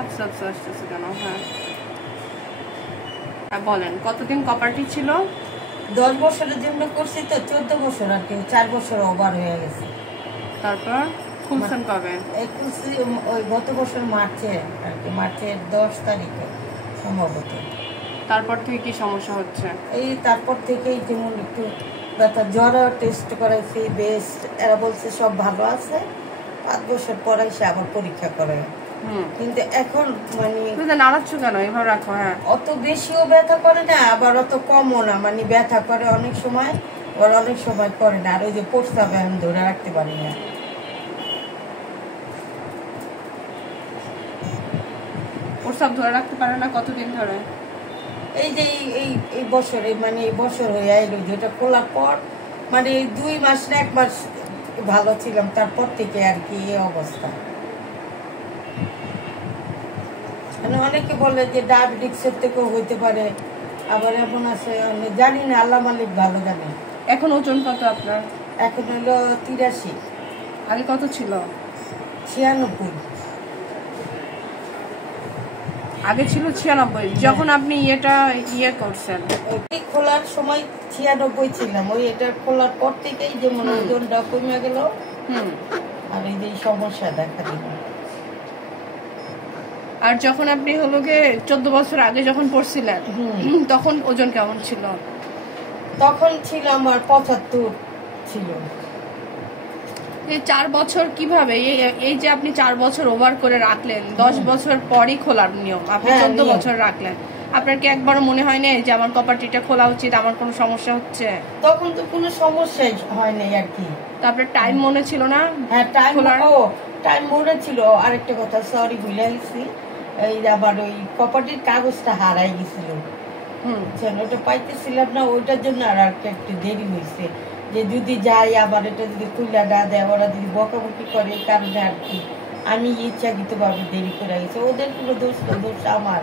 আচ্ছা আচ্ছা আসতেছে কেন? হ্যাঁ বলেন, কতদিন কপারটি ছিল? 10 বছরের জন্য করছি তো, 14 বছর আর কি, 4 বছর ওভার হয়ে গেছে। তারপর খুলছেন কবে? খুলছি ওই গত বছর মার্চে আর কি, মার্চের 10 তারিখে সম্ভবত। তারপর থেকে কি সমস্যা হচ্ছে? এই তারপর থেকেই যেমন একটু ব্যথা, জ্বর টেস্ট করাইছি, বেশ এরা বলছে সব ভালো আছে। 5 বছর পরে সে আবার পরীক্ষা করে, কিন্তু এখন মানে নাড়াচ্ছ কেন এভাবে? রাখো। হ্যাঁ, অত বেশিও ব্যথা করে না, আবার অত কমও না, মানে ব্যথা করে অনেক সময়, আবার অনেক সময় করে না। আর ওই যে প্রস্তাব এখন ধরে রাখতে পারি না। প্রস্রাব ধরে রাখতে পারে না? কতদিন ধরে? এই যে এই বছরে, মানে এই বছর হয়ে এলো, যেটা খোলার পর মানে 2 মাস না 1 মাস ভালো ছিলাম, তারপর থেকে আর কি এই অবস্থা। মানে অনেকে বলে যে ডায়াবেটিক্সের থেকেও হইতে পারে, আবার এমন আছে জানি না, আল্লাহ মালিক ভালো জানে। এখন ওজন কত আপনার? এখন হলো 83। আগে কত ছিল? 96। আগে ছিল 96। যখন আপনি ইয়ে করছেন, ওই খোলার সময় 96 ছিলাম, ওই এটা খোলার পর থেকেই যেমন ওজনটা কমে গেল, আর এই যে সমস্যা দেখা দিল। আর যখন আপনি হলো গিয়ে 14 বছর আগে যখন পড়ছিলেন, তখন ওজন কেমন ছিল? তখন ছিল আমার 75 ছিল। এই 4 বছর কিভাবে, এই যে আপনি 4 বছর ওভার করে রাখলেন, 10 বছর পরই খোলার নিয়ম, আপনি 14 বছর রাখলেন, আপনার কি একবারও মনে হয় না যে আমার কপারটিটা খোলা উচিত, আমার কোনো সমস্যা হচ্ছে? তখন তো কোনো সমস্যাই হয় নাই আর কি। তারপরে টাইম মনে ছিল না? হ্যাঁ, টাইম মনে ছিল। আরেকটা কথা, সরি ভুলে গেছি, এই আবার ওই প্রপার্টির কাগজটা হারাই গেছিল, ওটা পাইতেছিলাম না, ওইটার জন্য আর একটু দেরি হয়েছে। যে যদি যাই আবার এটা যদি খুলে না দেয়, ওরা যদি বকাবকি করে, এই কারণে আর কি আমি ইচ্ছাকৃত ভাবে দেরি করে গেছে। ওদের কোনো দোষ না, দোষ আমার।